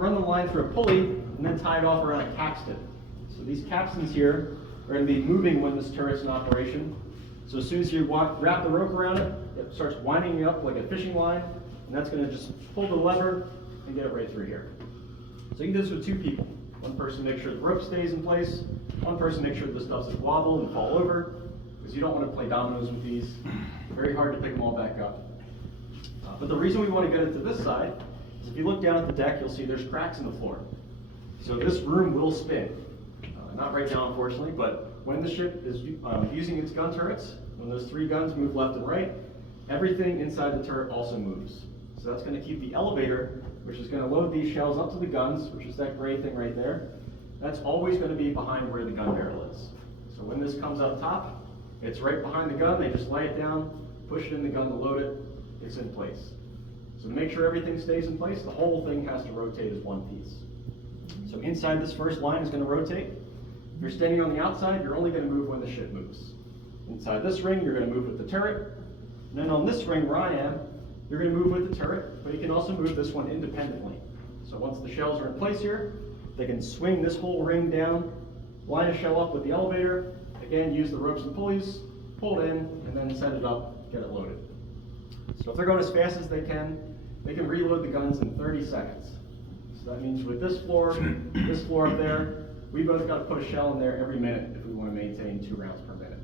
run the line through a pulley and then tie it off around a capstan. So these capstans here are going to be moving when this turret's in operation. So as soon as you wrap the rope around it, it starts winding you up like a fishing line, and that's going to just pull the lever and get it right through here. So you can do this with 2 people. One person make sure the rope stays in place, one person make sure this doesn't wobble and fall over, because you don't want to play dominoes with these. Very hard to pick them all back up. But the reason we want to get it to this side is if you look down at the deck, you'll see there's cracks in the floor. So this room will spin. Not right now, unfortunately, but when the ship is using its gun turrets, when those 3 guns move left and right, everything inside the turret also moves. So that's going to keep the elevator, which is going to load these shells up to the guns, which is that gray thing right there. That's always going to be behind where the gun barrel is. So when this comes up top, it's right behind the gun. They just lay it down, push it in the gun to load it. It's in place. So to make sure everything stays in place, the whole thing has to rotate as one piece. So inside this first line is going to rotate. If you're standing on the outside, you're only going to move when the ship moves. Inside this ring, you're going to move with the turret. And then on this ring where I am, you're going to move with the turret, but you can also move this one independently. So once the shells are in place here, they can swing this whole ring down, line a shell up with the elevator, again, use the ropes and pulleys, pull it in, and then set it up, get it loaded. So if they're going as fast as they can reload the guns in 30 seconds. So that means with this floor up there, we both got to put a shell in there every minute if we want to maintain 2 rounds per minute.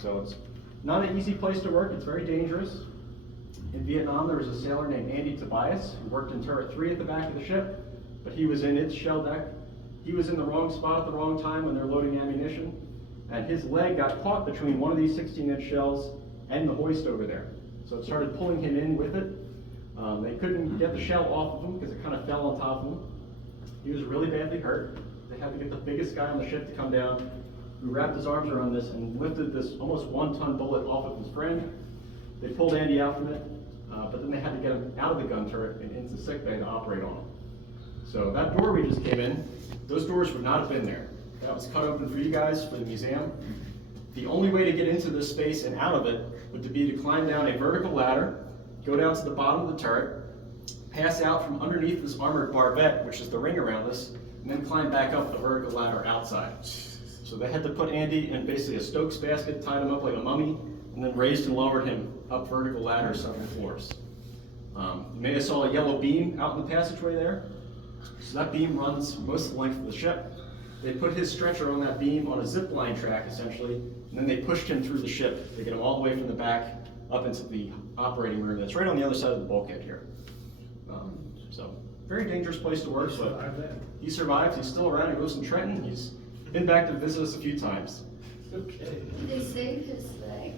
So it's not an easy place to work, it's very dangerous. In Vietnam, there was a sailor named Andy Tobias who worked in turret 3 at the back of the ship, but he was in its shell deck. He was in the wrong spot at the wrong time when they're loading ammunition, and his leg got caught between one of these 16-inch shells and the hoist over there. So it started pulling him in with it. They couldn't get the shell off of him because it kind of fell on top of him. He was really badly hurt. They had to get the biggest guy on the ship to come down, who wrapped his arms around this and lifted this almost 1-ton bullet off of his friend. They pulled Andy out from it, but then they had to get him out of the gun turret and into sickbay to operate on him. So that door we just came in, those doors would not have been there. That was cut open for you guys for the museum. The only way to get into this space and out of it would be to climb down a vertical ladder, go down to the bottom of the turret, pass out from underneath this armored barbette, which is the ring around us, and then climb back up the vertical ladder outside. So they had to put Andy in basically a Stokes basket, tied him up like a mummy, and then raised and lowered him up vertical ladders several floors. You may have saw a yellow beam out in the passageway there. So that beam runs most of the length of the ship. They put his stretcher on that beam on a zip line track, essentially, and then they pushed him through the ship. They get him all the way from the back up into the operating room that's right on the other side of the bulkhead here. So, very dangerous place to work, but he survived. He's still around. He lives in Trenton. He's been back to visit us a few times. Okay. Did they save his leg?